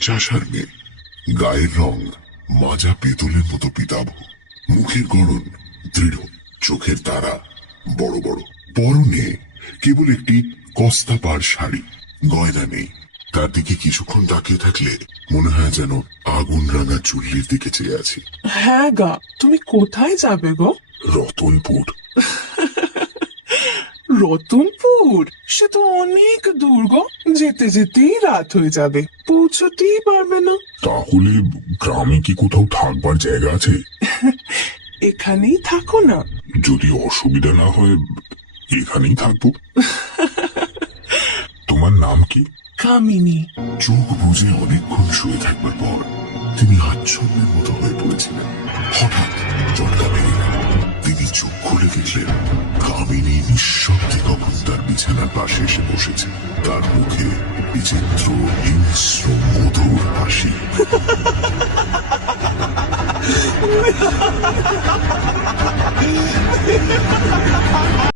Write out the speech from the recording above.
চাষার মেয়ে, গায়ের রং মাজা পেতলের মতো পিতাভ, মুখের গড়ন দৃঢ়, চোখের তারা বড় বড়, পরনে কেবল একটি কস্তা পাড় শাড়ি, গয়না নেই। তার দিকে কিছুক্ষণ তাকিয়ে থাকলে মনে হয় যেন আগুন রাঙা চুল্লির দিকে চেয়ে আছি। হ্যাঁ গা, তুমি কোথায় যাবে গো? রতনপুর। রতনপুর? সে তো অনেক দূর গো, যেতে যেতেই রাত হয়ে যাবে, পৌঁছতেই পারবে না। তাহলে গ্রামে কি কোথাও থাকবার জায়গা আছে? এখানেই থাকো না। যদি অসুবিধা না হয় এখানেই থাকবো। তোমার নাম কি? কামিনী। চোখ বুজে অনেকক্ষণ শুয়ে থাকবার পর তিনি আচ্ছন্নের মতো হয়ে পড়েছিলেন। হঠাৎ চটকা মেরে গেল। তিনি চোখ খুলে দেখলেন কামিনী নিঃশব্দে কখন তার বিছানার পাশে এসে বসেছে। তার মুখে বিচিত্র হিংস্র মধুর হাসি।